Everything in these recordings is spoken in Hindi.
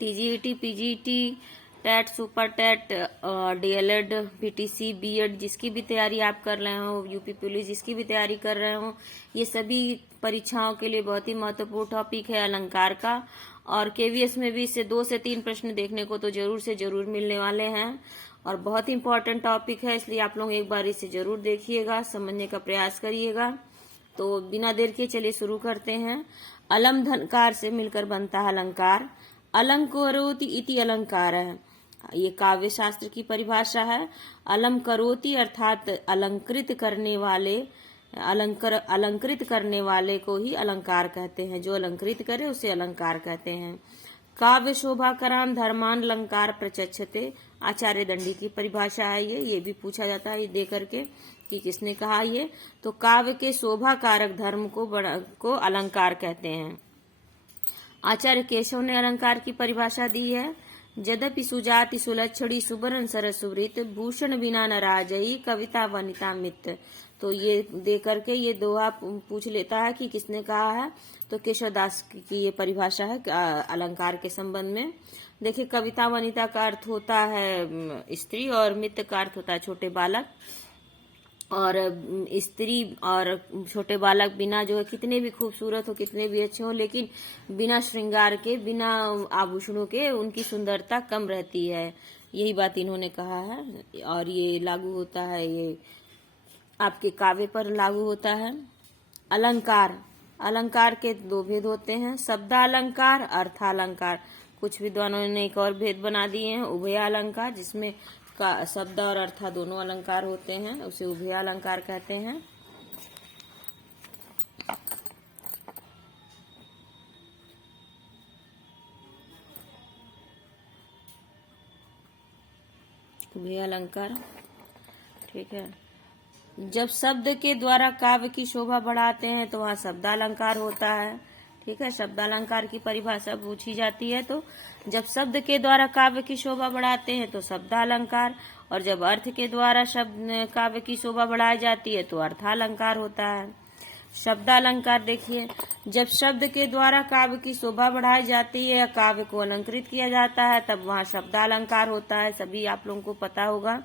TGT, PGT, TET, super TET, DElEd, BTC, BEd, जिसकी भी तैयारी आप कर रहे हो, यूपी पुलिस जिसकी भी तैयारी कर रहे हो, ये सभी परीक्षाओं के लिए बहुत ही महत्वपूर्ण टॉपिक है अलंकार का। और केवीएस में भी इससे 2 से 3 प्रश्न देखने को तो जरूर से जरूर मिलने वाले हैं और बहुत ही इंपॉर्टेंट टॉपिक है, इसलिए आप लोग एक बार इसे जरूर देखिएगा, समझने का प्रयास करिएगा। तो बिना देर के चलिए शुरू करते हैं। अलम धनकार से मिलकर बनता है अलंकार। अलंकरोति इति अलंकार है, ये काव्य शास्त्र की परिभाषा है। अलम करोति अर्थात अलंकृत करने वाले, अलंकृत करने वाले को ही अलंकार कहते हैं, जो अलंकृत करे उसे अलंकार कहते हैं। काव्य शोभा करान धर्मान अलंकार प्रचक्षते, आचार्य दंडी की परिभाषा है ये भी पूछा जाता है दे करके कि किसने कहा ये, तो काव्य के शोभा कारक धर्म को अलंकार कहते हैं। आचार्य केशव ने अलंकार की परिभाषा दी है। यद्यपि सुजाति सुलक्षणी सुबरन सरस सुवृत, भूषण बिना न राजई, कविता वनिता मित्र। तो ये दे करके ये दोहा पूछ लेता है कि किसने कहा है, तो केशवदास की ये परिभाषा है अलंकार के संबंध में। देखिए, कविता वनिता का अर्थ होता है स्त्री और मित्र का अर्थ होता है छोटे बालक। और स्त्री और छोटे बालक बिना जो है कितने भी खूबसूरत हो, कितने भी अच्छे हो, लेकिन बिना श्रृंगार के, बिना आभूषणों के उनकी सुंदरता कम रहती है, यही बात इन्होंने कहा है। और ये लागू होता है, ये आपके काव्य पर लागू होता है। अलंकार, अलंकार के 2 भेद होते हैं, शब्दालंकार, अर्थालंकार। कुछ विद्वानों ने एक और भेद बना दिए हैं, उभय अलंकार, जिसमें का शब्द और अर्थ दोनों अलंकार होते हैं, उसे उभय अलंकार कहते हैं। उभय अलंकार, ठीक है। जब शब्द के द्वारा काव्य की शोभा बढ़ाते हैं तो वहाँ शब्दालंकार होता है, ठीक है। शब्दालंकार की परिभाषा पूछी जाती है, तो जब शब्द के द्वारा काव्य की शोभा बढ़ाते हैं तो शब्दालंकार, और जब अर्थ के द्वारा शब्द काव्य की शोभा बढ़ाई जाती है तो अर्थालंकार होता है। शब्दालंकार देखिए, जब शब्द के द्वारा काव्य की शोभा बढ़ाई जाती है या काव्य को अलंकृत किया जाता है तब वहाँ शब्दालंकार होता है, सभी आप लोगों को पता होगा।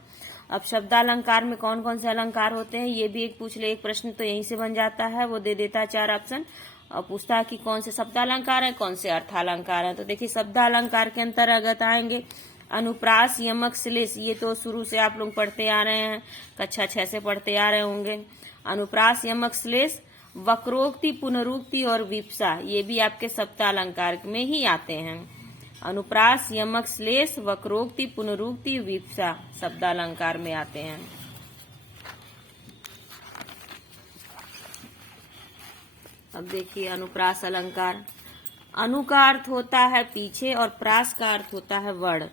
अब शब्दालंकार में कौन कौन से अलंकार होते हैं ये भी एक पूछ ले, एक प्रश्न तो यहीं से बन जाता है, वो दे देता है 4 ऑप्शन और पूछता है कि कौन से शब्दालंकार है, कौन से अर्थालंकार है। तो देखिए, शब्दालंकार के अंतर्गत आएंगे अनुप्रास, यमक, श्लेष, ये तो शुरू से आप लोग पढ़ते आ रहे हैं, कक्षा 6 से पढ़ते आ रहे होंगे। अनुप्रास, यमक, श्लेष, वक्रोक्ति, पुनरुक्ति और विप्सा, ये भी आपके शब्दालंकार में ही आते हैं। अनुप्रास, यमक, श्लेष, वक्रोक्ति, पुनरुक्ति, विप्सा शब्दालंकार में आते हैं। अब देखिए अनुप्रास अलंकार। अनु का अर्थ होता है पीछे और प्रास का अर्थ होता है वर्ण,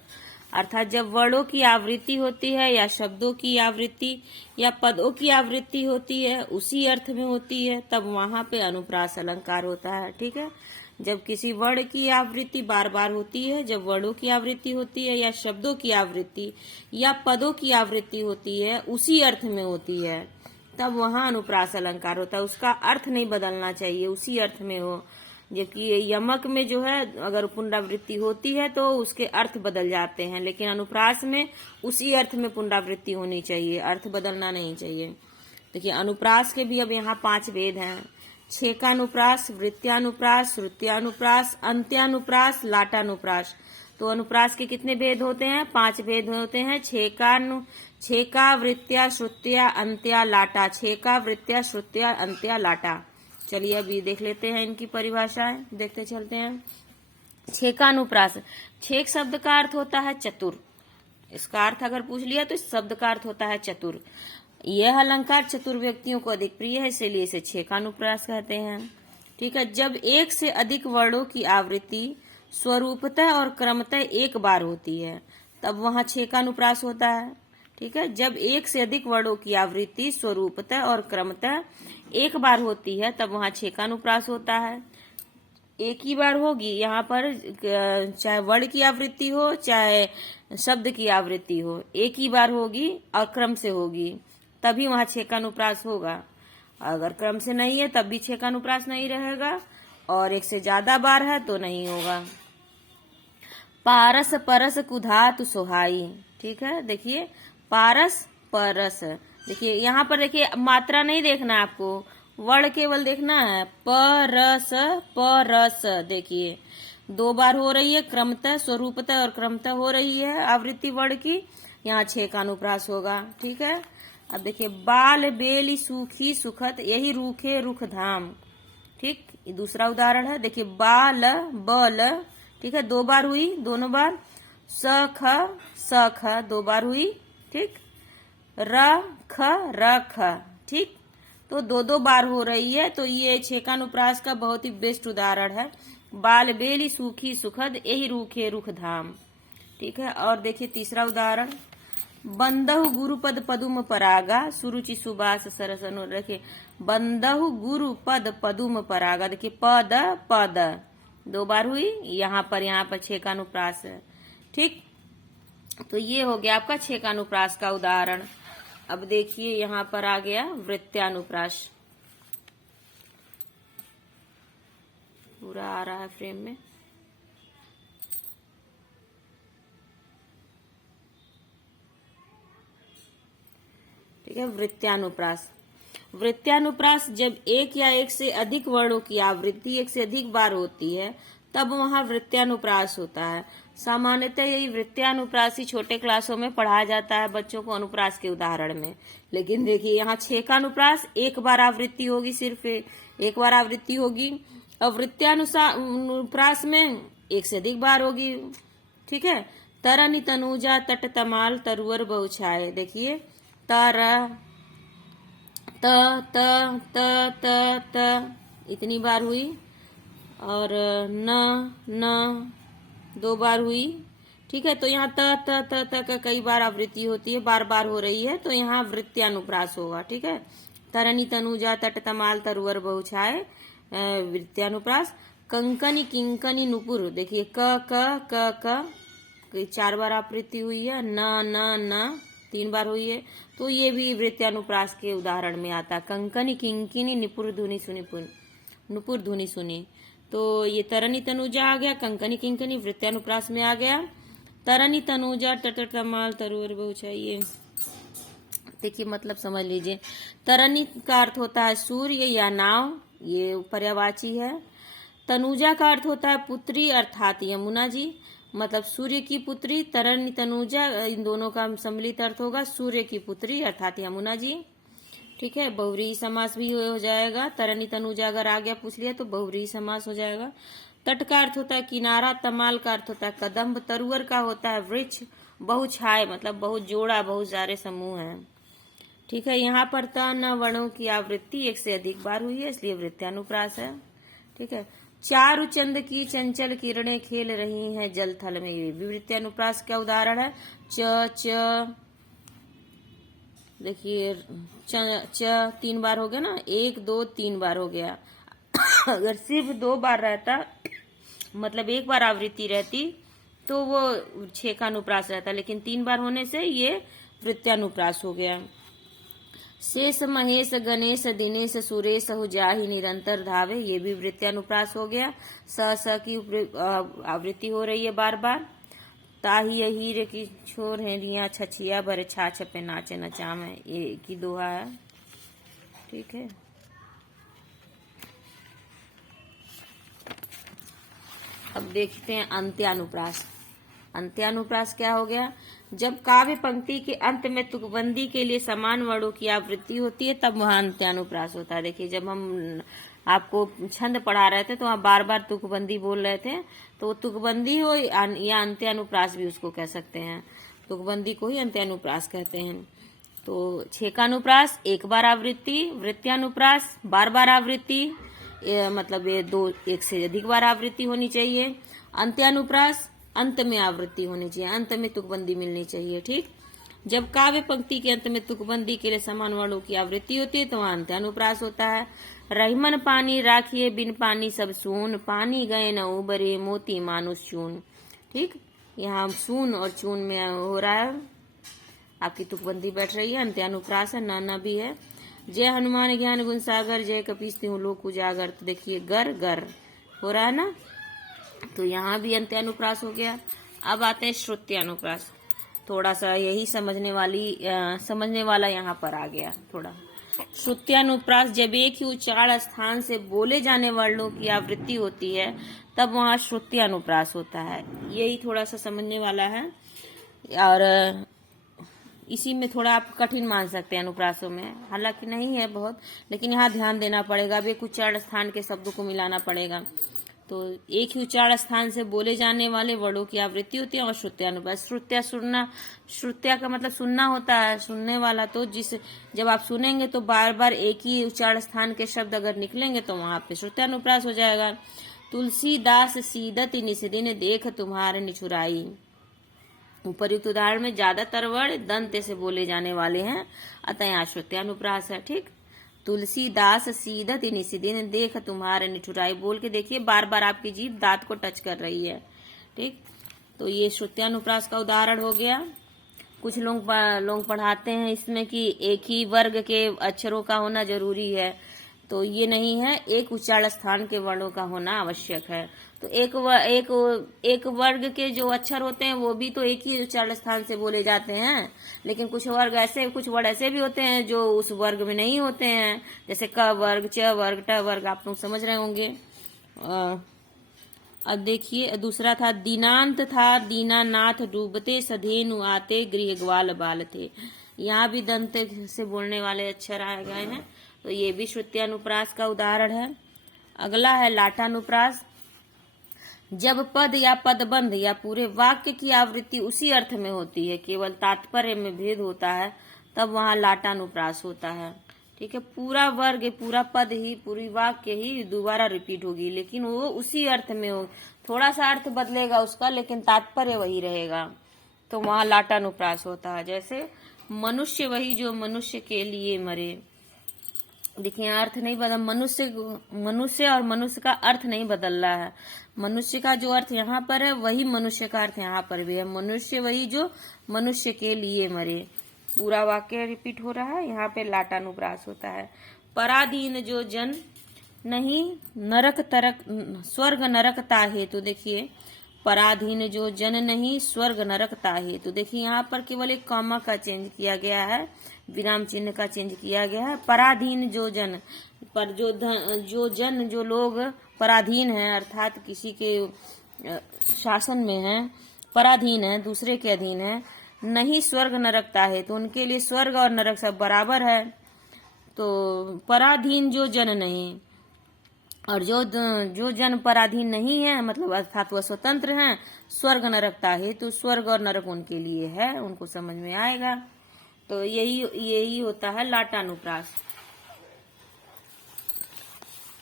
अर्थात जब वर्णों की आवृत्ति होती है या शब्दों की आवृत्ति या पदों की आवृत्ति होती है, उसी अर्थ में होती है, तब वहां पे अनुप्रास अलंकार होता है, ठीक है। जब किसी वर्ण की आवृत्ति बार बार होती है, जब वर्णों की आवृत्ति होती है या शब्दों की आवृत्ति या पदों की आवृत्ति होती है, उसी अर्थ में होती है, तब वहां अनुप्रास अलंकार होता है। उसका अर्थ नहीं बदलना चाहिए, उसी अर्थ में हो। जबकि यमक में जो है अगर पुनरावृत्ति होती है तो उसके अर्थ बदल जाते हैं, लेकिन अनुप्रास में उसी अर्थ में पुनरावृत्ति होनी चाहिए, अर्थ बदलना नहीं चाहिए। देखिए, अनुप्रास के भी अब यहाँ 5 भेद हैं। छेकानुप्रास, वृत्त्यानुप्रास, श्रुत्यानुप्रास, अंत्यानुप्रास, लाटानुप्रास। तो अनुप्रास के कितने भेद होते हैं? 5 भेद होते हैं। छेका, वृत्त्या, श्रुत्या, अंत्या, लाटा। छेका, वृत्त्या, श्रुत्या, अंत्या, लाटा। चलिए अभी देख लेते हैं इनकी परिभाषाएं, देखते चलते हैं। छेकानुप्रास, छेक शब्द का अर्थ होता है चतुर, इसका अर्थ अगर पूछ लिया तो इस शब्द का अर्थ होता है चतुर। यह अलंकार चतुर व्यक्तियों को अधिक प्रिय है, इसीलिए इसे छेकानुप्रास कहते हैं, ठीक है। जब एक से अधिक वर्णों की आवृत्ति स्वरूपतः और क्रमतः एक बार होती है तब वहां छेकानुप्रास होता है, ठीक है। जब एक से अधिक वर्णों की आवृत्ति स्वरूपतः और क्रमतः एक बार होती है तब वहां छेकानुप्रास होता है। एक ही बार होगी यहाँ पर, चाहे वर्ण की आवृत्ति हो चाहे शब्द की आवृत्ति हो, एक ही बार होगी और क्रम से होगी, तभी वहां छेकानुप्रास होगा। अगर क्रम से नहीं है तब भी छेकानुप्रास नहीं रहेगा, और एक से ज्यादा बार है तो नहीं होगा। पारस परस कुधातु सोहाई। ठीक है, देखिए पारस परस, देखिए यहाँ पर देखिए मात्रा नहीं देखना है आपको, वर्ण केवल देखना है। परस परस, देखिए 2 बार हो रही है, क्रमतः स्वरूपतः और क्रमतः हो रही है आवृत्ति वर्ण की। यहाँ 6 का अनुप्रास होगा। ठीक है, अब देखिए बाल बेली सूखी सुखत, यही रूखे रुख धाम। ठीक, ये दूसरा उदाहरण है। देखिए बाल बल, ठीक है 2 बार हुई, दोनों बार। सख सख 2 बार हुई। ठीक, रख रख, ठीक, तो 2 बार हो रही है। तो ये 6 का अनुप्रास का बहुत ही बेस्ट उदाहरण है। बाल बेली सूखी सुखद, यही रूखे रुख धाम। ठीक है, और देखिए तीसरा उदाहरण, बंदहु गुरुपद पदुम परागा सुरुचि सुबास सरस अनुर। देखिए बंदहु गुरुपद पदुम परागा, देखिए पद पद 2 बार हुई, यहाँ पर 6 का अनुप्रास है। ठीक, तो ये हो गया आपका 6 का अनुप्रास का उदाहरण। अब देखिए यहाँ पर आ गया वृत्त्यानुप्रास, पूरा आ रहा है फ्रेम में। ठीक है, वृत्त्यानुप्रास। वृत्त्यानुप्रास जब एक या एक से अधिक वर्णों की आवृत्ति एक से अधिक बार होती है तब वहां वृत्त्यानुप्रास होता है। सामान्यतः यही वृत्त्यानुप्रास ही छोटे क्लासों में पढ़ाया जाता है बच्चों को अनुप्रास के उदाहरण में। लेकिन देखिए यहाँ 6 का अनुप्रास एक बार आवृत्ति होगी, सिर्फ एक बार आवृत्ति होगी। और वृत्त्यानुप्रास में एक से अधिक बार होगी। ठीक है, तरनि तनुजा तट तमाल तरुअर बहुछाए, देखिए तर त त त त त इतनी बार हुई, और न न 2 बार हुई। ठीक है, तो यहाँ त त त त का कई बार आवृत्ति होती है, बार बार हो रही है, तो यहाँ वृत्त्यानुप्रास होगा। ठीक है, तरनि तनुजा तट तमाल तरुअर बहुछाए, वृत्त्यानुप्रास। कंकनी किंकनी नुपुर, देखिए क क क क 4 बार आवृत्ति हुई है। न न न 3 बार हुई है, तो ये भी वृत्त्यानुप्रास के उदाहरण में आता है। कंकनी किंकिनी निपुर धुनि सुनि नुपुर धुनि सुनी, तो ये तरनी तनुजा आ गया, कंकनी किंकनी वृत्त्यानुप्रास में आ गया। तरनी तनुजा तट तमाल तरुअर बहुछाए, ये देखिए मतलब समझ लीजिए। तरनी का अर्थ होता है सूर्य या नाव, ये पर्यायवाची है। तनुजा का अर्थ होता है पुत्री अर्थात यमुना जी, मतलब सूर्य की पुत्री। तरनी तनुजा, इन दोनों का सम्मिलित अर्थ होगा सूर्य की पुत्री अर्थात यमुना जी। ठीक है, बहुव्रीहि समास भी हो जाएगा। तरनी तनुजा अगर आ गया पूछ लिया तो बहुव्रीहि समास हो जाएगा। तट का अर्थ होता है किनारा, तमाल का अर्थ होता है कदम्ब, तरुअर का होता है वृक्ष, बहुछाए मतलब बहुत जोड़ा, बहुत सारे समूह हैं। ठीक है, यहाँ पर त न वर्णों की आवृत्ति एक से अधिक बार हुई है, इसलिए वृत्त्यानुप्रास है। ठीक है, चारु चंद की चंचल किरणें खेल रही हैं जल थल में, ये भी वृत्त्यानुप्रास का उदाहरण है। च च, देखिए च 3 बार हो गया ना, 1 2 3 बार हो गया। अगर सिर्फ 2 बार रहता, मतलब 1 बार आवृत्ति रहती, तो वो 6 का अनुप्रास रहता, लेकिन 3 बार होने से ये वृत्त्यानुप्रास हो गया। शेष महेश गणेश दिनेश सुरेश हो जाहि निरंतर धावे, ये भी वृत्त्यानुप्रास हो गया। स की आवृत्ति हो रही है बार बार। ताही हीरे की छोर है रिया छछिया भर छाछ पे नाचे नचाम है, ये की दोहा है। ठीक है, अब देखते हैं अंत्यानुप्रास। अंत्यानुप्रास क्या हो गया, जब काव्य पंक्ति के अंत में तुकबंदी के लिए समान वर्णों की आवृत्ति होती है तब वहां अंत्यानुप्रास होता है। देखिए जब हम आपको छंद पढ़ा रहे थे तो वहाँ बार बार तुकबंदी बोल रहे थे, तो तुकबंदी हो या अंत्यानुप्रास भी उसको कह सकते हैं। तुकबंदी को ही अंत्यानुप्रास कहते हैं। तो 6 का अनुप्रास 1 बार आवृत्ति, वृत्त्यानुप्रास बार बार आवृत्ति, मतलब ये 2 1 से अधिक बार आवृत्ति होनी चाहिए। अंत्यानुप्रास अंत में आवृत्ति होनी चाहिए, अंत में तुकबंदी मिलनी चाहिए। ठीक, जब काव्य पंक्ति के अंत में तुकबंदी के लिए समान वर्णों की आवृत्ति होती है तो वहां अंत्यानुप्रास होता है। रहीमन पानी राखिए बिन पानी सब सून, पानी गए न उबरे मोती मानुष चून। ठीक, यहाँ सून और चून में हो रहा है, आपकी तुकबंदी बैठ रही है, अंत्यानुप्रास है, न भी है। जय हनुमान ज्ञान गुण सागर जय कपीस तिहु लोक उजागर, तो देखिए गर गर हो रहा है ना, तो यहाँ भी अंत्यानुप्रास हो गया। अब आते हैं श्रुत्यानुप्रास। थोड़ा सा यही समझने वाला यहाँ पर आ गया थोड़ा। श्रुत्यानुप्रास, जब एक ही उच्चारण स्थान से बोले जाने वर्णों की आवृत्ति होती है तब वहाँ श्रुत्यानुप्रास होता है। यही थोड़ा सा समझने वाला है, और इसी में थोड़ा आप कठिन मान सकते हैं अनुप्रासों में, हालांकि नहीं है बहुत, लेकिन यहाँ ध्यान देना पड़ेगा। अब एक उच्चारण स्थान के शब्दों को मिलाना पड़ेगा। तो एक ही उच्चारण स्थान से बोले जाने वाले वर्णों की आवृत्ति होती है और श्रुत्यानुप्रास। श्रुत्या सुनना, श्रुत्या का मतलब सुनना होता है, सुनने वाला। तो जब आप सुनेंगे तो बार बार एक ही उच्चारण स्थान के शब्द अगर निकलेंगे तो वहां पे श्रुत्यानुप्रास हो जाएगा। तुलसीदास सीदत निषदिन देख तुम्हारे निछुराई। उपर्युक्त उदाहरण में ज्यादातर वर्ण दंत से बोले जाने वाले हैं, अतः यहाँ श्रुत्यानुप्रास है। ठीक, तुलसीदास सीदत निषदिन देख तुम्हारे निठुराई। बोल के देखिए, बार बार आपकी जीभ दांत को टच कर रही है। ठीक, तो ये श्रुत्यानुप्रास का उदाहरण हो गया। कुछ लोग पढ़ाते हैं इसमें कि एक ही वर्ग के अक्षरों का होना जरूरी है, तो ये नहीं है, एक उच्चारण स्थान के वर्णों का होना आवश्यक है। तो एक वर्ग के जो अक्षर होते हैं वो भी तो एक ही उच्चारण स्थान से बोले जाते हैं, लेकिन कुछ वर्ड ऐसे भी होते हैं जो उस वर्ग में नहीं होते हैं, जैसे क वर्ग, च वर्ग, ट वर्ग, आप लोग समझ रहे होंगे। अब देखिए दूसरा था दीनांत था, दीनानाथ डूबते सधेनु आते गृह ग्वाल बाल थे। यहाँ भी दंत से बोलने वाले अक्षर आए गए हैं, तो ये भी श्रुत्यानुप्रास का उदाहरण है। अगला है लाटानुप्रास। जब पद या पदबंध या पूरे वाक्य की आवृत्ति उसी अर्थ में होती है, केवल तात्पर्य में भेद होता है, तब वहां लाटानुप्रास होता है। ठीक है, पूरा वर्ग, पूरा पद ही, पूरी वाक्य ही दोबारा रिपीट होगी, लेकिन वो उसी अर्थ में हो, थोड़ा सा अर्थ बदलेगा उसका, लेकिन तात्पर्य वही रहेगा, तो वहां लाटानुप्रास होता है। जैसे मनुष्य वही जो मनुष्य के लिए मरे। देखिए अर्थ नहीं बदल, मनुष्य और मनुष्य का अर्थ नहीं बदल रहा है। मनुष्य का जो अर्थ यहाँ पर है वही मनुष्य का अर्थ यहाँ पर भी है। मनुष्य वही जो मनुष्य के लिए मरे, पूरा वाक्य रिपीट हो रहा है, यहाँ पे लाटानुप्रास होता है। पराधीन जो जन नहीं नरक तरक स्वर्ग नरकता है, तो देखिए पराधीन जो जन नहीं स्वर्ग नरकता है, तो देखिए यहाँ पर केवल एक कॉमा का चेंज किया गया है, विराम चिन्ह का चेंज किया गया है। पराधीन जो जन, पर जो लोग पराधीन हैं, अर्थात किसी के शासन में हैं, पराधीन है, दूसरे के अधीन है, नहीं स्वर्ग नरकता है, तो उनके लिए स्वर्ग और नरक सब बराबर है। तो पराधीन जो जन नहीं, और जो जन पराधीन नहीं है, मतलब अर्थात वह स्वतंत्र हैं, स्वर्ग नरकता है, तो स्वर्ग और नरक उनके लिए है, उनको समझ में आएगा। तो यही होता है लाटानुप्रास।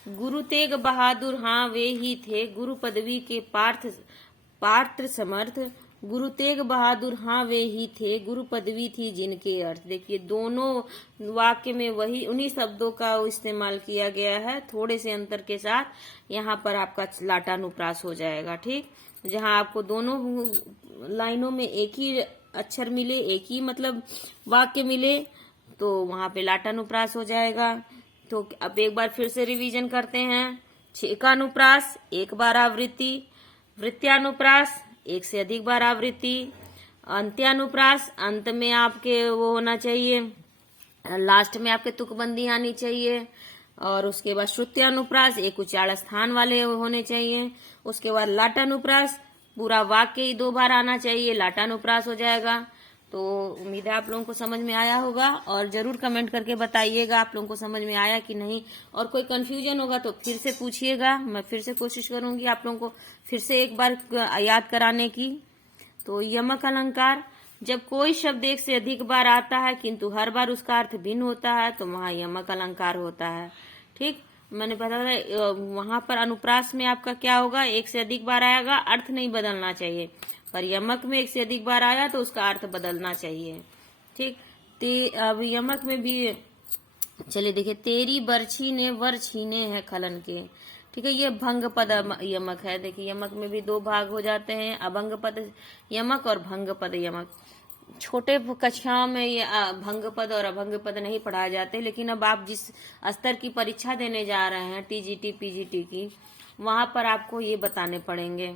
गुरु तेग बहादुर हाँ वे ही थे, गुरु पदवी के पात्र समर्थ। गुरु तेग बहादुर हाँ वे ही थे, गुरु पदवी थी जिनके अर्थ। देखिए दोनों वाक्य में वही उन्हीं शब्दों का इस्तेमाल किया गया है, थोड़े से अंतर के साथ यहाँ पर आपका लाटानुप्रास हो जाएगा। ठीक, जहाँ आपको दोनों लाइनों में एक ही अक्षर मिले, एक ही मतलब वाक्य मिले, तो वहां पे लाटानुप्रास हो जाएगा। तो अब एक बार फिर से रिवीजन करते हैं। छेकानुप्रास एक बार आवृत्ति, वृत्त्यानुप्रास एक से अधिक बार आवृत्ति, अंत्यानुप्रास अंत में आपके वो होना चाहिए, लास्ट में आपके तुकबंदी आनी चाहिए, और उसके बाद श्रुत्यानुप्रास एक उच्चारण स्थान वाले होने चाहिए। उसके बाद लाटानुप्रास पूरा वाक्य ही 2 बार आना चाहिए, लाटानुप्रास हो जाएगा। तो उम्मीद है आप लोगों को समझ में आया होगा, और जरूर कमेंट करके बताइएगा आप लोगों को समझ में आया कि नहीं, और कोई कंफ्यूजन होगा तो फिर से पूछिएगा, मैं फिर से कोशिश करूंगी आप लोगों को फिर से एक बार याद कराने की। तो यमक अलंकार, जब कोई शब्द एक से अधिक बार आता है किंतु हर बार उसका अर्थ भिन्न होता है, तो वहां यमक अलंकार होता है। ठीक, मैंने बताया वहां पर अनुप्रास में आपका क्या होगा, एक से अधिक बार आएगा, अर्थ नहीं बदलना चाहिए, पर यमक में एक से अधिक बार आया तो उसका अर्थ बदलना चाहिए। ठीक, अब यमक में भी चलिए देखिए, तेरी बरछी ने वर छीने हैं खलन के। ठीक है, ये भंग पद यमक है। देखिए यमक में भी 2 भाग हो जाते हैं, अभंग पद यमक और भंग पद यमक। छोटे कक्षाओं में ये भंग पद और अभंग पद नहीं पढ़ाए जाते, लेकिन अब आप जिस स्तर की परीक्षा देने जा रहे हैं, टीजीटी पीजीटी की, वहां पर आपको ये बताने पड़ेंगे।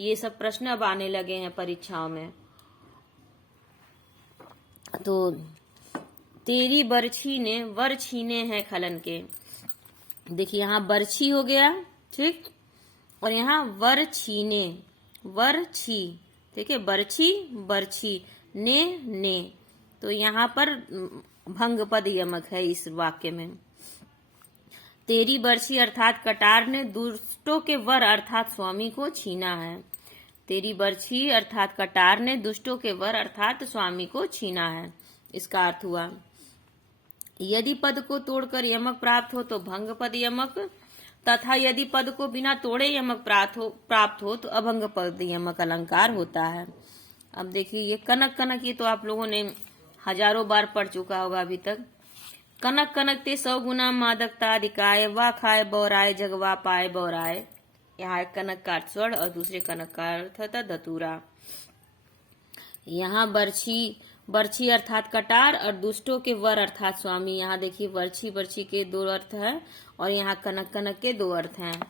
ये सब प्रश्न अब आने लगे हैं परीक्षाओं में। तो तेरी बरछी ने वर छीने हैं खलन के, देखिए यहाँ बरछी हो गया, ठीक, और यहाँ वर छीने, वर छी, ठीक है, बरछी बरछी, ने, तो यहाँ पर भंग पद यमक है इस वाक्य में। तेरी बरछी अर्थात कटार ने दुष्टों के वर अर्थात स्वामी को छीना है। तेरी बरछी अर्थात कटार ने दुष्टों के वर अर्थात स्वामी को छीना है। इसका अर्थ हुआ यदि पद को तोड़कर यमक प्राप्त हो तो भंग पद यमक, तथा यदि पद को बिना तोड़े यमक प्राप्त हो तो अभंग पद यमक अलंकार होता है। अब देखिए ये कनक कनक, ये तो आप लोगों ने हजारों बार पढ़ चुका होगा अभी तक। कनक कनक ते 100 गुना मादकता अधिकाय, वा खाए बौराए जगवा पाए बौराए। यहाँ एक कनक का अर्थ स्वर्ण और दूसरे कनक का अर्थ था धतूरा। यहाँ बरछी अर्थात कटार और दुष्टों के वर अर्थात स्वामी। यहाँ देखिए बरछी के 2 अर्थ है और यहाँ कनक कनक के 2 अर्थ हैं।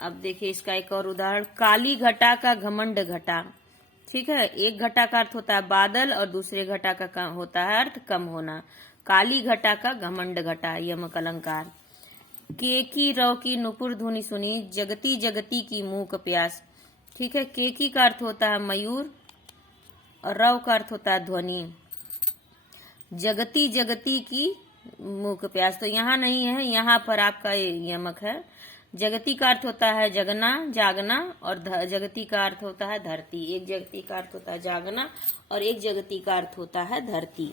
अब देखिए इसका एक और उदाहरण, काली घटा का घमंड घटा, ठीक है, एक घटा का अर्थ होता है बादल और दूसरे घटा का होता है अर्थ कम होना। काली घटा का घमंड घटा यमक अलंकार। के की रव की नुपुर धुनी सुनी, जगती जगती की मूक प्यास, ठीक है, के की का अर्थ होता है मयूर और रव का अर्थ होता है ध्वनि। जगती जगती की मूक प्यास तो यहाँ नहीं है, यहाँ पर आपका यमक है। जगती का अर्थ होता है जगना जागना और जगती का अर्थ होता है धरती। एक जगती का अर्थ होता है जागना और एक जगती का अर्थ होता है धरती।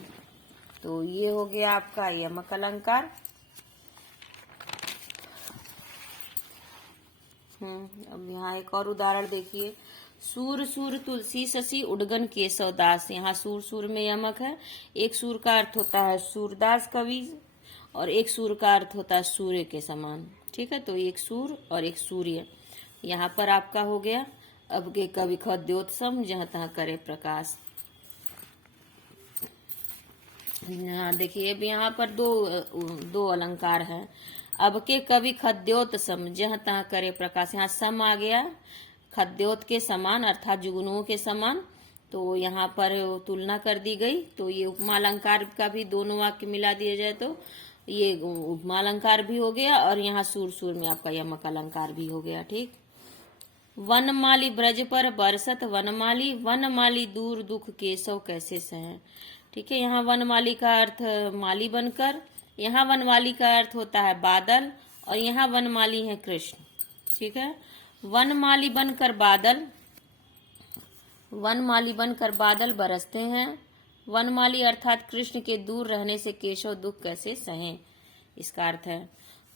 तो ये हो गया आपका यमक अलंकार। अब यहाँ एक और उदाहरण देखिए, सूर सूर तुलसी शशि उडगन केशव दास। यहाँ सूर में यमक है। एक सूर का अर्थ होता है सूरदास कवि और एक सूर का अर्थ होता है सूर्य के समान, ठीक है, तो एक सूर और एक सूर्य। यहाँ पर आपका हो गया अब के कवि खद्योत्सम जहाँ तहाँ करे प्रकाश। यहाँ देखिए अब यहाँ पर दो अलंकार हैं। अब के कवि खद्योत्सम जहाँ तहाँ करे प्रकाश, यहाँ सम आ गया, खद्योत के समान अर्थात जुगनुओं के समान, तो यहाँ पर तुलना कर दी गई। तो ये उपमा अलंकार का भी दोनों वाक्य मिला दिया जाए तो ये उपमा अलंकार भी हो गया और यहाँ सूर में आपका यमक अलंकार भी हो गया, ठीक। वनमाली ब्रज पर बरसत वनमाली, वनमाली दूर दुख केशव कैसे सहे, ठीक है। यहाँ वनमाली का अर्थ माली बनकर, यहाँ वनमाली का अर्थ होता है बादल और यहाँ वनमाली है कृष्ण, ठीक है। वनमाली बनकर बादल बरसते हैं। वनमाली अर्थात कृष्ण के दूर रहने से केशव दुख कैसे सहें, इसका अर्थ है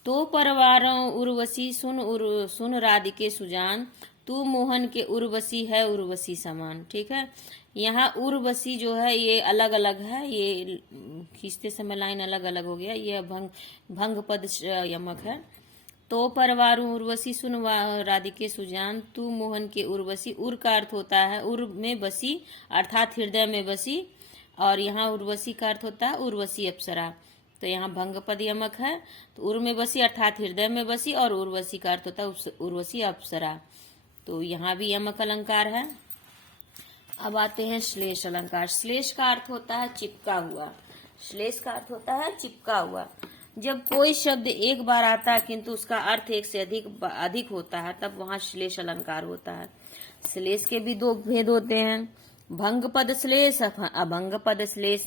तो परवारों उर्वशी सुन राधिके सुजान, तू मोहन के उर्वशी है उर्वशी समान, ठीक है। यहाँ उर्वशी जो है ये अलग अलग है, ये खींचते समय लाइन अलग अलग हो गया, ये भंग पद यमक है। तो परवारू उर्वशी सुन राधिके सुजान, तू मोहन के उर्वशी। उर का अर्थ होता है उर में बसी अर्थात हृदय में बसी और यहाँ उर्वशी का अर्थ होता है उर्वशी अप्सरा। तो यहाँ भंग पद यमक है, तो उर में बसी अर्थात हृदय में बसी और उर्वशी का अर्थ होता है उर्वशी अप्सरा। तो यहाँ भी यमक अलंकार है। अब आते हैं श्लेष अलंकार। श्लेष का अर्थ होता है चिपका हुआ। श्लेष का अर्थ होता है चिपका हुआ। जब कोई शब्द एक बार आता है किंतु उसका अर्थ एक से अधिक होता है तब वहां श्लेष अलंकार होता है। श्लेष के भी 2 भेद होते हैं, भंग पद श्लेष अभंग पद श्लेष,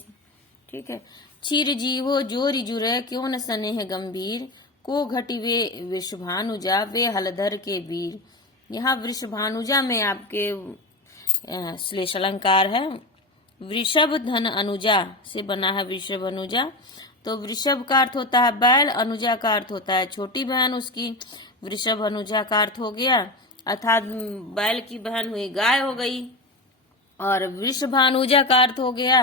ठीक है। चिर जीवो जोरि जुरे क्यों न स्नेह गंभीर, को घटी वे वृषभानुजा वे हलधर के वीर। यहाँ वृषभानुजा में आपके श्लेष अलंकार है। वृषभ धन अनुजा से बना है वृषभ अनुजा। तो वृषभ का अर्थ होता है बैल, अनुजा का अर्थ होता है छोटी बहन उसकी। वृषभ अनुजा का अर्थ हो गया अर्थात बैल की बहन हुई गाय हो गई। और वृषभानुजा का अर्थ हो गया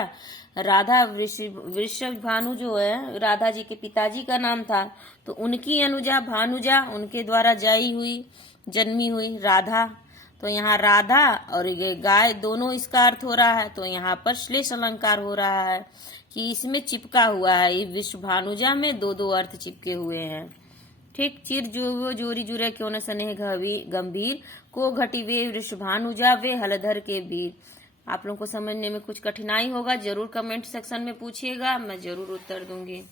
राधा। वृषभ भानु जो है राधा जी के पिताजी का नाम था, तो उनकी अनुजा भानुजा उनके द्वारा जन्मी हुई राधा। तो यहाँ राधा और ये गाय दोनों इसका अर्थ हो रहा है। तो यहाँ पर श्लेष अलंकार हो रहा है कि इसमें चिपका हुआ है, ये विश्वभानुजा में 2 अर्थ चिपके हुए हैं, ठीक। चिर जो जोरी जुरे क्यों न स्नेह गंभीर, को घटी वे वृषभानु जावे हलधर के वीर। आप लोगों को समझने में कुछ कठिनाई होगा, जरूर कमेंट सेक्शन में पूछिएगा, मैं जरूर उत्तर दूंगी।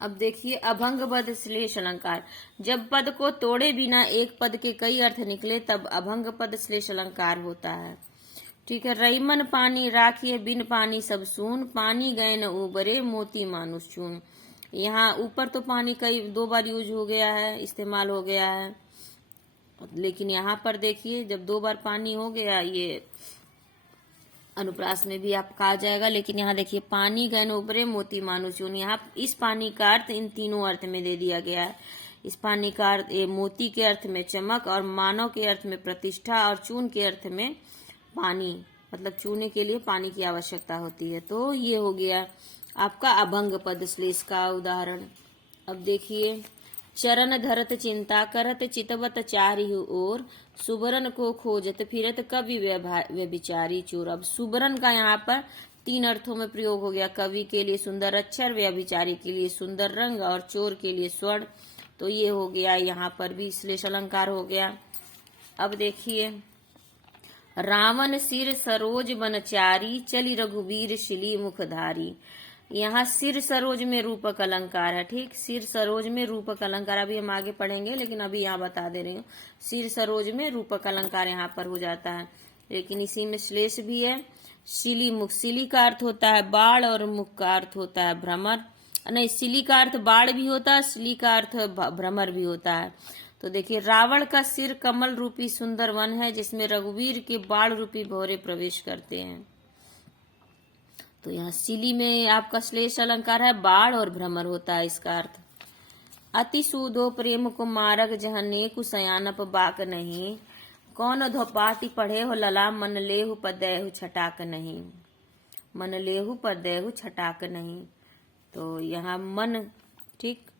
अब देखिए अभंगपद श्लेष अलंकार। जब पद को तोड़े बिना एक पद के कई अर्थ निकले तब अभंगपद श्लेष अलंकार होता है। ठीक है। रईमन पानी राखिए बिन पानी सब सून, पानी गए न उबरे मोती मानुष चून। यहाँ ऊपर तो पानी कई 2 बार यूज हो गया है, इस्तेमाल हो गया है, लेकिन यहाँ पर देखिए जब 2 बार पानी हो गया, ये अनुप्रास में भी आपका आ जाएगा, लेकिन यहाँ देखिए पानी गए न उबरे मोती मानुष चून। यहाँ इस पानी का अर्थ इन तीनों अर्थ में दे दिया गया है। इस पानी का अर्थ मोती के अर्थ में चमक, और मानव के अर्थ में प्रतिष्ठा, और चून के अर्थ में पानी, मतलब चूने के लिए पानी की आवश्यकता होती है। तो ये हो गया आपका अभंग पद श्लेष का उदाहरण। अब देखिए चरण धरत चिंता करत चितवत चारि ओर, सुबरन को खोजत फिरत कवि व्यभिचारी चोर। अब सुबरन का यहाँ पर 3 अर्थों में प्रयोग हो गया। कवि के लिए सुंदर अक्षर, व्यभिचारी के लिए सुंदर रंग, और चोर के लिए स्वर्ण। तो ये हो गया, यहाँ पर भी श्लेष अलंकार हो गया। अब देखिए रावण सिर सरोज बनचारी, चली रघुवीर शिली मुखधारी। यहाँ सिर सरोज में रूपक अलंकार है। ठीक। सिर सरोज में रूपक अलंकार अभी हम आगे पढ़ेंगे, लेकिन अभी यहाँ बता दे रही हूँ। सिर सरोज में रूपक अलंकार यहाँ पर हो जाता है, लेकिन इसी में श्लेष भी है। शिली मुख, शिली का अर्थ होता है बाढ़, और मुख का अर्थ होता है भ्रमर। नहीं, शिली का अर्थ बाढ़ भी होता है, शिली का अर्थ भ्रमर भी होता है। तो देखिए रावण का सिर कमल रूपी सुंदर वन है, जिसमें रघुवीर के बाण रूपी भौरे प्रवेश करते हैं। तो यहाँ शिली में आपका श्लेष अलंकार है, बाढ़ और भ्रमर होता है इसका अर्थ। अति सूदो प्रेम को मारग जहाँ नेकु सयानप बाक नहीं, कौन धोपाटी पढ़े हो लला मन लेहु पदेहु छटाक नहीं। मन लेहु पदेहु छटाक नहीं। तो यहाँ मन, ठीक,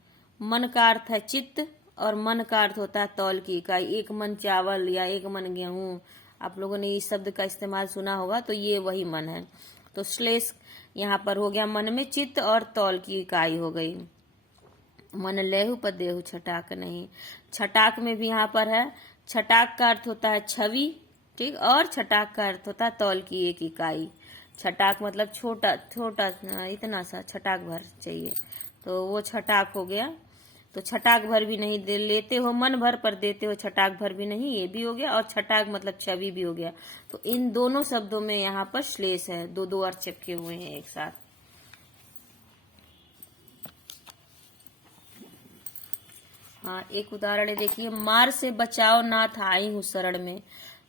मन का अर्थ है चित्त, और मन का अर्थ होता है तौल की इकाई। 1 मन चावल या 1 मन गेहूं, आप लोगों ने इस शब्द का इस्तेमाल सुना होगा, तो ये वही मन है। तो श्लेष यहाँ पर हो गया मन में चित्त और तौल की इकाई हो गई। मन लेहु पदेहु छटाक नहीं। छटाक में भी यहाँ पर है, छटाक का अर्थ होता है छवि, ठीक, और छटाक का अर्थ होता है तौल की 1 इकाई। छटाक मतलब छोटा छोटा, इतना सा छटाक भर चाहिए, तो वो छटाक हो गया। तो छटाक भर भी नहीं दे लेते हो मन भर, पर देते हो छटाक भर भी नहीं, ये भी हो गया। और छटाक मतलब छवि भी हो गया। तो इन दोनों शब्दों में यहाँ पर श्लेष है, 2 अर्थ चिपके हुए हैं एक साथ। हाँ, एक उदाहरण देखिए, मार से बचाओ नाथ आई हूँ शरण में।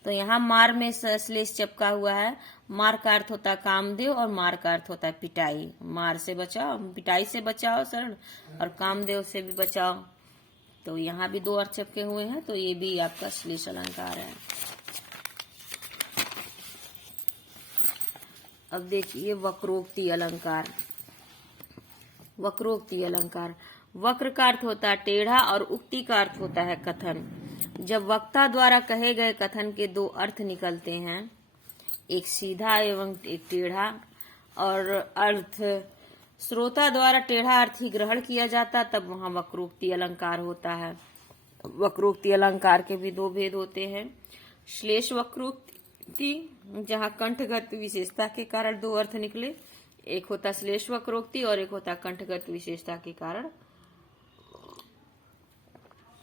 तो यहाँ मार में श्लेष चिपका हुआ है। मार का अर्थ होता है कामदेव, और मार का अर्थ होता है पिटाई। मार से बचाओ, पिटाई से बचाओ शरण, और कामदेव से भी बचाओ। तो यहाँ भी 2 अर्थ चिपके हुए हैं, तो ये भी आपका श्लेष अलंकार है। अब देखिए वक्रोक्ति अलंकार। वक्रोक्ति अलंकार, वक्र का अर्थ होता है टेढ़ा, और उक्ति का अर्थ होता है कथन। जब वक्ता द्वारा कहे गए कथन के 2 अर्थ निकलते हैं, एक सीधा एवं एक टेढ़ा, और अर्थ श्रोता द्वारा टेढ़ा अर्थ ही ग्रहण किया जाता, तब वहां वक्रोक्ति अलंकार होता है। वक्रोक्ति अलंकार के भी 2 भेद होते हैं। श्लेष वक्रोक्ति, जहां कंठगत विशेषता के कारण 2 अर्थ निकले, एक होता श्लेष वक्रोक्ति और एक होता कंठगत विशेषता के कारण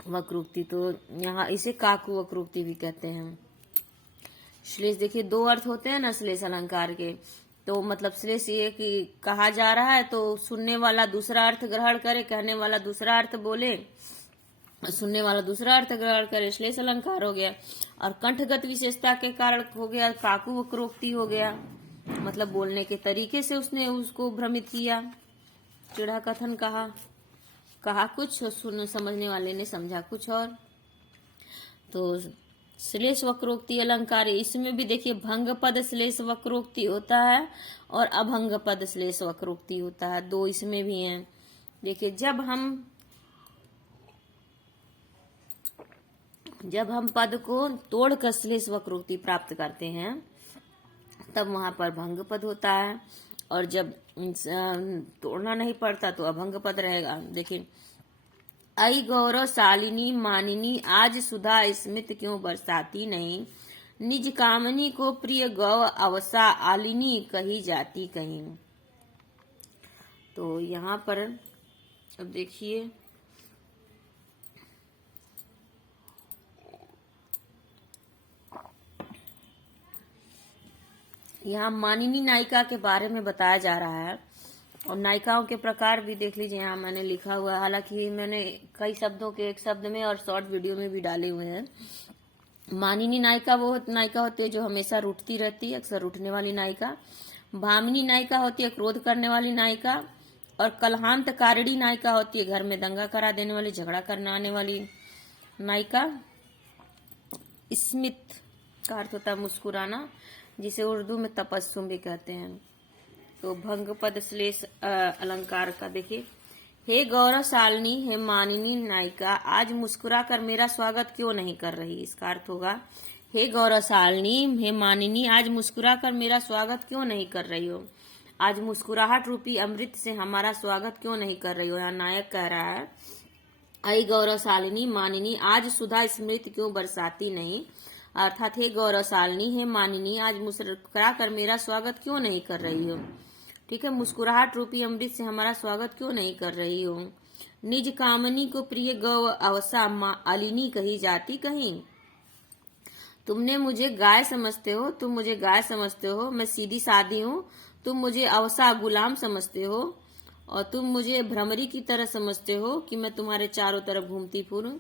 वक्रोक्ति। तो यहाँ इसे काकु वक्रोक्ति भी कहते हैं। श्लेष देखिए 2 अर्थ होते हैं ना श्लेष अलंकार के। तो मतलब श्लेष ये कि कहा जा रहा है तो सुनने वाला दूसरा अर्थ ग्रहण करे, कहने वाला दूसरा अर्थ बोले, सुनने वाला दूसरा अर्थ ग्रहण करे, श्लेष अलंकार हो गया। और कंठगत विशेषता के कारण हो गया काकु वक्रोक्ति हो गया, मतलब बोलने के तरीके से उसने उसको भ्रमित किया, टेढ़ा कथन कहा कुछ, सुन समझने वाले ने समझा कुछ और। तो श्लेष वक्रोक्ति अलंकार, इसमें भी देखिए भंग पद श्लेष वक्रोक्ति होता है और अभंग पद श्लेष वक्रोक्ति होता है, 2 इसमें भी हैं। देखिए जब हम पद को तोड़कर श्लेष वक्रोक्ति प्राप्त करते हैं तब वहां पर भंग पद होता है, और जब तोड़ना नहीं पड़ता तो अभंग पद रहेगा। देखिए आई गौरवशालिनी मानिनी आज सुधा स्मित क्यों बरसाती नहीं। निज कामनी को प्रिय गौ अवसा आलिनी कही जाती कहीं। तो यहाँ पर अब देखिए यहाँ मानिनी नायिका के बारे में बताया जा रहा है और नायिकाओं के प्रकार भी देख लीजिए। यहाँ मैंने लिखा हुआ है, हालांकि मैंने कई शब्दों के एक शब्द में और शॉर्ट वीडियो में भी डाले हुए हैं। मानिनी नायिका वो नायिका होती है जो हमेशा रूठती रहती है, अक्सर रूठने वाली नायिका। भामिनी नायिका होती है क्रोध करने वाली नायिका। और कलहांतकारिणी नायिका होती है घर में दंगा करा देने वाली, झगड़ा करने आने वाली नायिका। स्मित का अर्थ होता है मुस्कुराना, जिसे उर्दू में तबस्सुम भी कहते हैं। तो भंग पद श्लेष अलंकार का देखिए, हे गौरवशालिनी, हे मानिनी नायिका, आज मुस्कुरा कर मेरा स्वागत क्यों नहीं कर रही। इसका अर्थ होगा, हे गौरवशालिनी, हे मानिनी, आज मुस्कुरा कर मेरा स्वागत क्यों नहीं कर रही हो। आज मुस्कुराहट रूपी अमृत से हमारा स्वागत क्यों नहीं कर रही हो। यहाँ नायक कह रहा है, आई गौरवशालिनी मानिनी, आज सुधा स्मृति क्यों बरसाती नहीं। अर्थात हे गौरवशालिनी, हे मानिनी, आज मुस्कुरा कर मेरा स्वागत क्यों नहीं कर रही हो। ठीक है, मुस्कुराहट रूपी अमृत से हमारा स्वागत क्यों नहीं कर रही हो। निज कामनी को प्रिय गौ अवसा आलिनी कही जाती कहीं। तुमने मुझे गाय समझते हो, तुम मुझे गाय समझते हो, मैं सीधी सादी हूँ। तुम मुझे अवसा गुलाम समझते हो और तुम मुझे भ्रमरी की तरह समझते हो कि मैं तुम्हारे चारों तरफ घूमती फिरूं।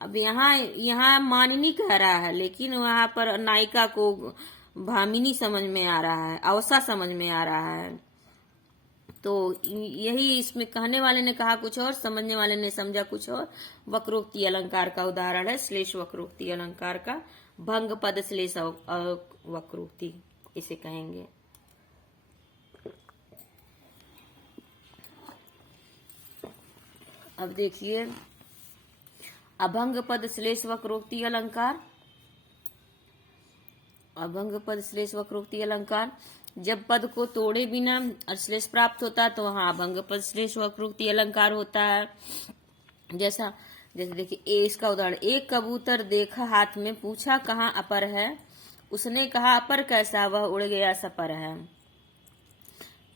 अब यहाँ मानिनी कह रहा है, लेकिन वहां पर नायिका को भामिनी समझ में आ रहा है, अवसा समझ में आ रहा है। तो यही इसमें कहने वाले ने कहा कुछ और, समझने वाले ने समझा कुछ और। वक्रोक्ति अलंकार का उदाहरण है श्लेष वक्रोक्ति अलंकार का। भंग पद श्लेष वक्रोक्ति इसे कहेंगे। अब देखिए अभंग पद श्लेष वक्रोक्ति अलंकार। अभंग पद श्लेष वक्रोक्ति अलंकार, जब पद को तोड़े बिना श्लेष प्राप्त होता है तो वहां अभंग पद श्लेष वक्रोक्ति अलंकार होता है। जैसे देखिए इसका उदाहरण, एक कबूतर देखा हाथ में, पूछा कहाँ अपर है, उसने कहा अपर कैसा, वह उड़ गया सपर है।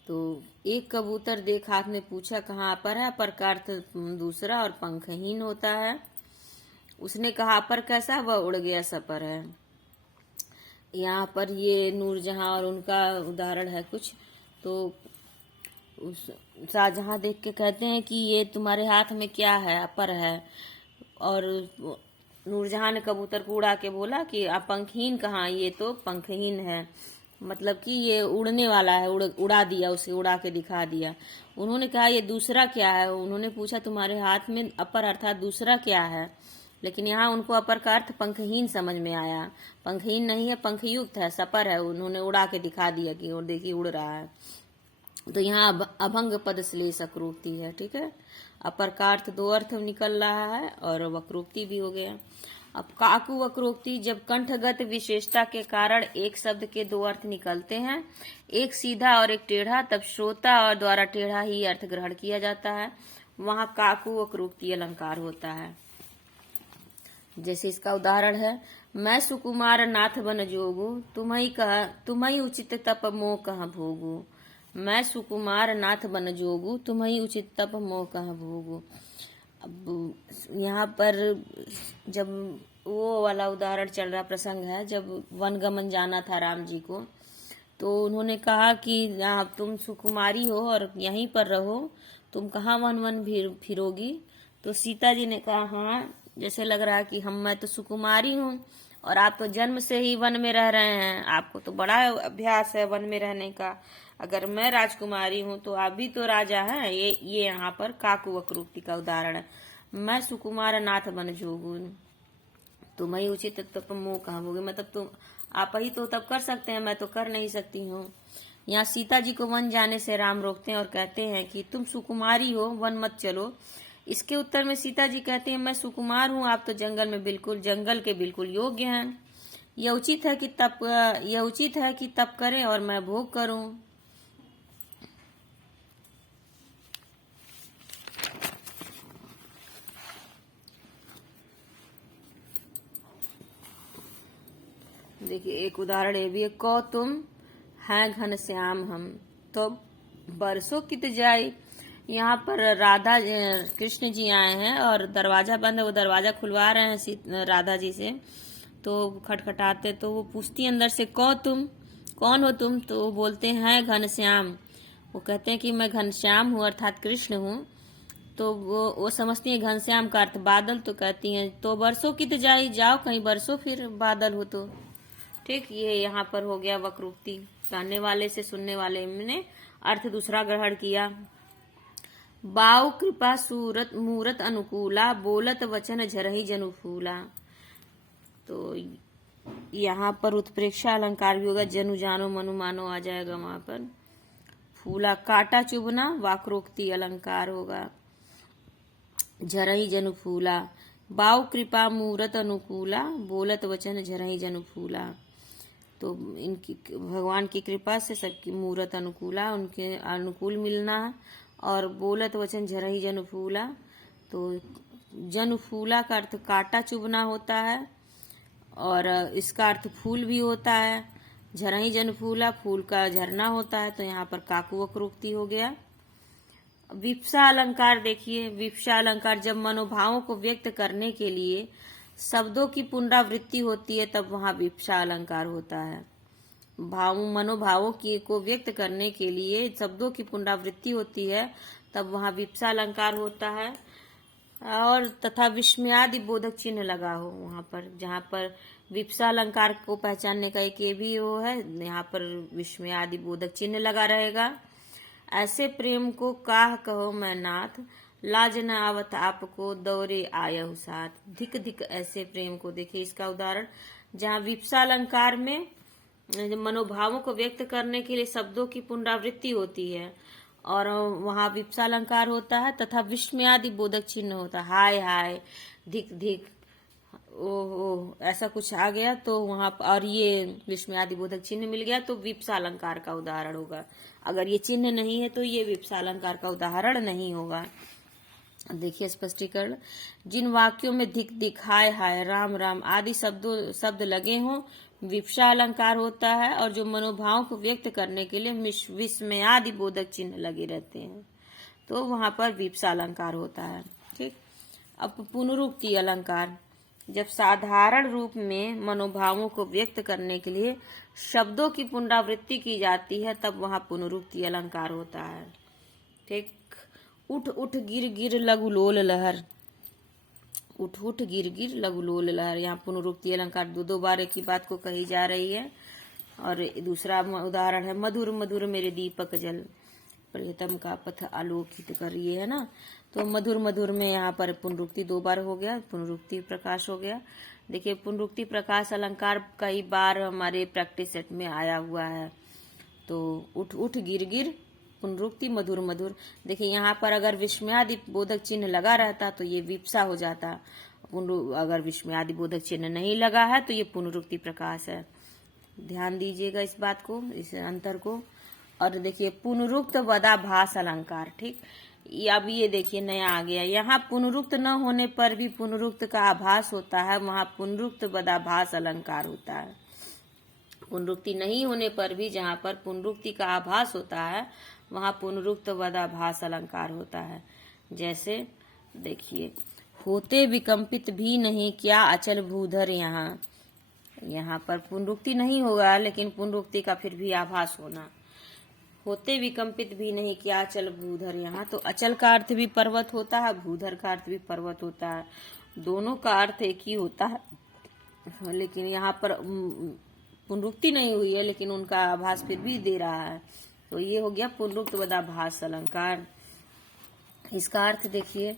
तो एक कबूतर देख हाथ में, पूछा कहाँ अपर है, अपर का अर्थ दूसरा और पंखहीन होता है। उसने कहा अपर कैसा, वह उड़ गया सपर है। यहाँ पर ये नूरजहां और उनका उदाहरण है कुछ। तो उस शाहजहां देख के कहते हैं कि ये तुम्हारे हाथ में क्या है, अपर है। और नूरजहां ने कबूतर को उड़ा के बोला कि आप पंखहीन कहाँ, ये तो पंखहीन है, मतलब कि ये उड़ने वाला है, उड़ा दिया, उसे उड़ा के दिखा दिया। उन्होंने कहा ये दूसरा क्या है, उन्होंने पूछा तुम्हारे हाथ में अपर अर्थात दूसरा क्या है, लेकिन यहाँ उनको अपर का अर्थ पंखहीन समझ में आया। पंखहीन नहीं है, पंखयुक्त है, सपर है, उन्होंने उड़ा के दिखा दिया कि और देखिए उड़ रहा है। तो यहाँ अभंग पद श्लेष वक्रोक्ति है। ठीक है, अपर का अर्थ दो अर्थ निकल रहा है और वक्रोक्ति भी हो गया। अब काकु वक्रोक्ति, जब कंठगत विशेषता के कारण एक शब्द के दो अर्थ निकलते हैं, एक सीधा और एक टेढ़ा, तब श्रोता और द्वारा टेढ़ा ही अर्थ ग्रहण किया जाता है, वहां काकु वक्रोक्ति अलंकार होता है। जैसे इसका उदाहरण है, मैं सुकुमार नाथ बन जोगू, तुम्ही उचित तप मोह कह भोगू। मैं सुकुमार नाथ बन जोगू, तुम्ही उचित तप मोह कह भोगू। अब यहाँ पर जब वो वाला उदाहरण चल रहा प्रसंग है, जब वनगमन जाना था राम जी को, तो उन्होंने कहा कि यहाँ तुम सुकुमारी हो और यहीं पर रहो, तुम कहाँ वन वन फिरोगी। तो सीता जी ने कहा हाँ, जैसे लग रहा है कि मैं तो सुकुमारी हूँ और आप तो जन्म से ही वन में रह रहे हैं, आपको तो बड़ा अभ्यास है वन में रहने का। अगर मैं राजकुमारी हूँ तो आप भी तो राजा हैं। ये यहाँ पर काकु वक्रोक्ति का उदाहरण है। मैं सुकुमार नाथ बन जोगू, तुम्हें उचित तप मोह कहाँ भोगे, मतलब तुम आप ही तो तब कर सकते हैं, मैं तो कर नहीं सकती हूँ। यहाँ सीता जी को वन जाने से राम रोकते हैं और कहते हैं कि तुम सुकुमारी हो, वन मत चलो। इसके उत्तर में सीता जी कहती हैं मैं सुकुमार हूँ, आप तो जंगल के बिल्कुल योग्य हैं। यह उचित है कि तप करें और मैं भोग करूं। देखिए एक उदाहरण ये भी है, को तुम हैं घनश्याम हम, तो बरसों कित जाए। यहाँ पर राधा कृष्ण जी आए हैं और दरवाजा बंद है, वो दरवाजा खुलवा रहे हैं राधा जी से। तो खटखटाते तो वो पूछती अंदर से, कौन हो तुम? तो वो बोलते हैं घनश्याम। वो कहते हैं कि मैं घनश्याम हूँ अर्थात कृष्ण हूँ। तो वो समझती है घनश्याम का अर्थ बादल। तो कहती हैं तो बरसों की तो जाओ कहीं बरसों फिर बादल हो तो। ठीक, ये यहाँ पर हो गया वक्रोक्ति। कहने वाले से सुनने वाले ने अर्थ दूसरा ग्रहण किया। बाऊ कृपा सूरत मूरत अनुकूला, बोलत वचन झरहि जनु फूला। तो यहाँ पर उत्प्रेक्षा अलंकार भी होगा, जनु जानो मनु मानो आ जाएगा वहां पर। फूला काटा चुभना वाक्रोक्ति अलंकार होगा, झरहि जनु फूला। बाऊ कृपा मूरत अनुकूला, बोलत वचन झरहि जनु फूला। तो इनकी भगवान की कृपा से सबकी मूरत अनुकूला, उनके अनुकूल मिलना, और बोलत वचन झरहि जनु फूला। तो जनु फूला का अर्थ काटा चुभना होता है और इसका अर्थ फूल भी होता है। झरहि जनु फूला फूल का झरना होता है। तो यहाँ पर काकु वक्रोक्ति हो गया। विप्सा अलंकार देखिए, विप्सा अलंकार जब मनोभावों को व्यक्त करने के लिए शब्दों की पुनरावृत्ति होती है तब वहां विप्सा अलंकार होता है। मनोभावों की को व्यक्त करने के लिए शब्दों की पुनरावृत्ति होती है तब वहां विप्सा अलंकार होता है। और तथा विस्मयादि बोधक चिन्ह लगा हो वहां पर, जहां पर विप्सा अलंकार को पहचानने का एक ये भी वो है, यहाँ पर विस्मयादि बोधक चिन्ह लगा रहेगा। ऐसे प्रेम को काह कहो मैं नाथ, लाज न आवत आपको दौरे आयहु साथ। धिक धिक ऐसे प्रेम को। देखिए इसका उदाहरण, जहाँ विप्सा अलंकार में मनोभावों को व्यक्त करने के लिए शब्दों की पुनरावृत्ति होती है और वहां विप्सा अलंकार होता है तथा विस्मयादि बोधक चिन्ह होता है। हाय हाय, धिक धिक, ओह ऐसा कुछ आ गया तो वहां और ये विस्मयादि बोधक चिन्ह मिल गया तो विप्सा अलंकार का उदाहरण होगा। अगर ये चिन्ह नहीं है तो ये विप्सा अलंकार का उदाहरण नहीं होगा। देखिए स्पष्टीकरण, जिन वाक्यों में धिक धिक, हाय हाय, राम राम आदि शब्द लगे हों विप्सा अलंकार होता है, और जो मनोभाव को व्यक्त करने के लिए विस्मयादि बोधक चिन्ह लगे रहते हैं तो वहां पर विप्सा अलंकार होता है। ठीक, अब पुनरुक्ति अलंकार, जब साधारण रूप में मनोभावों को व्यक्त करने के लिए शब्दों की पुनरावृत्ति की जाती है तब वहां पुनरुक्ति अलंकार होता है। ठीक, उठ उठ गिर गिर लघुलोल लहर, उठ उठ गिर गिर लघुलोल लहर। यहाँ पुनरुक्ति अलंकार दो बार एक ही बात को कही जा रही है। और दूसरा उदाहरण है, मधुर मधुर मेरे दीपक जल, प्रियतम का पथ आलोकित करिए, है ना। तो मधुर मधुर में यहाँ पर पुनरुक्ति दो बार हो गया, पुनरुक्ति प्रकाश हो गया। देखिए पुनरुक्ति प्रकाश अलंकार कई बार हमारे प्रैक्टिस सेट में आया हुआ है। तो उठ उठ गिर गिर, पुनरुक्ति मधुर मधुर। देखिए यहाँ पर अगर विस्मयादि बोधक चिन्ह लगा रहता तो ये विप्सा हो जाता, अगर विस्मयादि बोधक चिन्ह नहीं लगा है तो ये पुनरुक्ति प्रकाश है। ध्यान दीजिएगा इस बात को, इस अंतर को। और देखिए पुनरुक्त वदाभास अलंकार, ठीक, अब ये देखिए नया आ गया। यहाँ पुनरुक्त न होने पर भी पुनरुक्त का आभास होता है, वहां पुनरुक्त वदाभास अलंकार होता है। पुनरुक्ति नहीं होने पर भी जहाँ पर पुनरुक्ति का आभास होता है वहां पुनरुक्त वदाभास अलंकार होता है। जैसे देखिए, होते विकम्पित भी नहीं क्या अचल भूधर। यहाँ पर पुनरुक्ति नहीं होगा लेकिन पुनरुक्ति का फिर भी आभास होना। होते विकम्पित भी नहीं क्या अचल भूधर। यहाँ तो अचल का अर्थ भी पर्वत होता है, भूधर का अर्थ भी पर्वत होता है, दोनों का अर्थ एक ही होता है, लेकिन यहाँ पर पुनरुक्ति नहीं हुई है लेकिन उनका आभास फिर भी दे रहा है। तो ये हो गया पुनरुक्त वदाभास अलंकार। इसका अर्थ देखिए,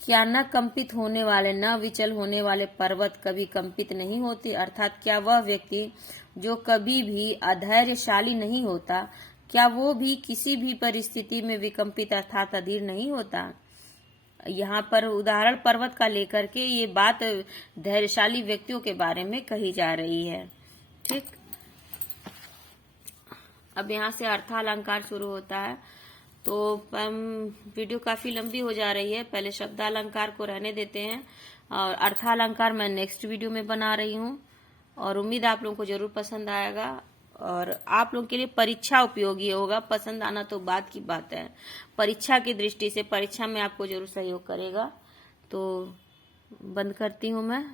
क्या न कंपित होने वाले, न विचल होने वाले पर्वत कभी कंपित नहीं होते, अर्थात क्या वह व्यक्ति जो कभी भी अधैर्यशाली नहीं होता, क्या वो भी किसी भी परिस्थिति में विकम्पित अर्थात अधीर नहीं होता। यहाँ पर उदाहरण पर्वत का लेकर के ये बात धैर्यशाली व्यक्तियों के बारे में कही जा रही है। ठीक, अब यहाँ से अर्थालंकार शुरू होता है। तो वीडियो काफी लंबी हो जा रही है, पहले शब्दालंकार को रहने देते हैं और अर्थालंकार मैं नेक्स्ट वीडियो में बना रही हूँ। और उम्मीद आप लोगों को जरूर पसंद आएगा और आप लोगों के लिए परीक्षा उपयोगी होगा। पसंद आना तो बात की बात है, परीक्षा की दृष्टि से परीक्षा में आपको जरूर सहयोग करेगा। तो बंद करती हूँ मैं।